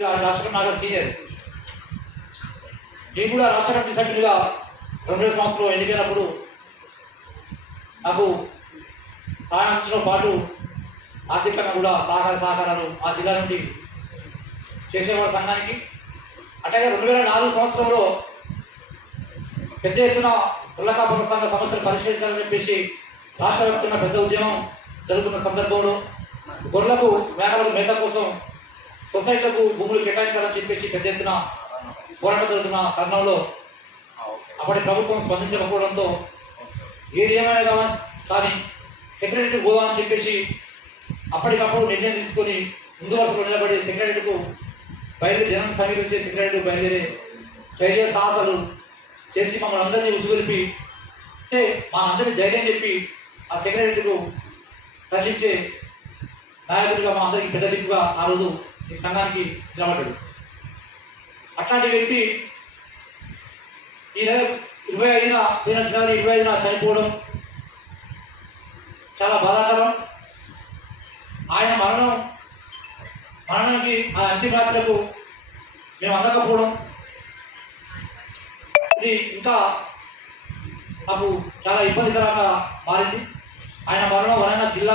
రాష్ట్ర నాగా సీనియర్. నేను కూడా రాష్ట్ర కమిటీ సభ్యులుగా 2000 సంవత్సరంలో ఎన్నికైనప్పుడు నాకు సహాయంతో పాటు ఆర్థికంగా కూడా సహకారాలు ఆ జిల్లా నుండి చేసేవాడు సంఘానికి. అట్లాగే 2004 సంవత్సరంలో పెద్ద ఎత్తున పుల్లకాపుర సంఘ సమస్యలు పరిష్కరించాలని చెప్పేసి రాష్ట్ర వ్యాప్తంగా పెద్ద ఉద్యమం జరుగుతున్న సందర్భంలో గొర్రెలకు మేకలకు మేత కోసం సొసైటీలకు భూములు కేటాయించాలని చెప్పేసి పెద్ద ఎత్తున పోరాటం జరుగుతున్న తరుణంలో అప్పటి ప్రభుత్వం స్పందించకపోవడంతో ఏది ఏమైనా కానీ సెక్రటరీకి పోదామని చెప్పేసి అప్పటికప్పుడు నిర్ణయం తీసుకొని ముందు వరుసలో నిలబడి సెక్రటరీకు బయలుదేరి జనం సమీకరించే సెక్రటరీ బయలుదేరి ధైర్య సాహసాలు చేసి మమ్మల్ని అందరినీ ఉసుగొలిపి అంటే మా అందరినీ ధైర్యం చెప్పి ఆ సెక్రటరీకు తరలించే నాయకుడిగా మా అందరికీ పెద్ద దిక్కుగా ఆ రోజు ఈ సంఘానికి నిలబడ్డాడు. అట్లాంటి వ్యక్తి ఈ నెల 25న చనిపోవడం చాలా బాధాకరం. ఆయన మరణానికి ఆ అంతిమయాత్రకు మేము అందకపోవడం ఇది ఇంకా మాకు చాలా ఇబ్బందికరంగా మారింది. ఆయన మరణం వరంగల్ జిల్లా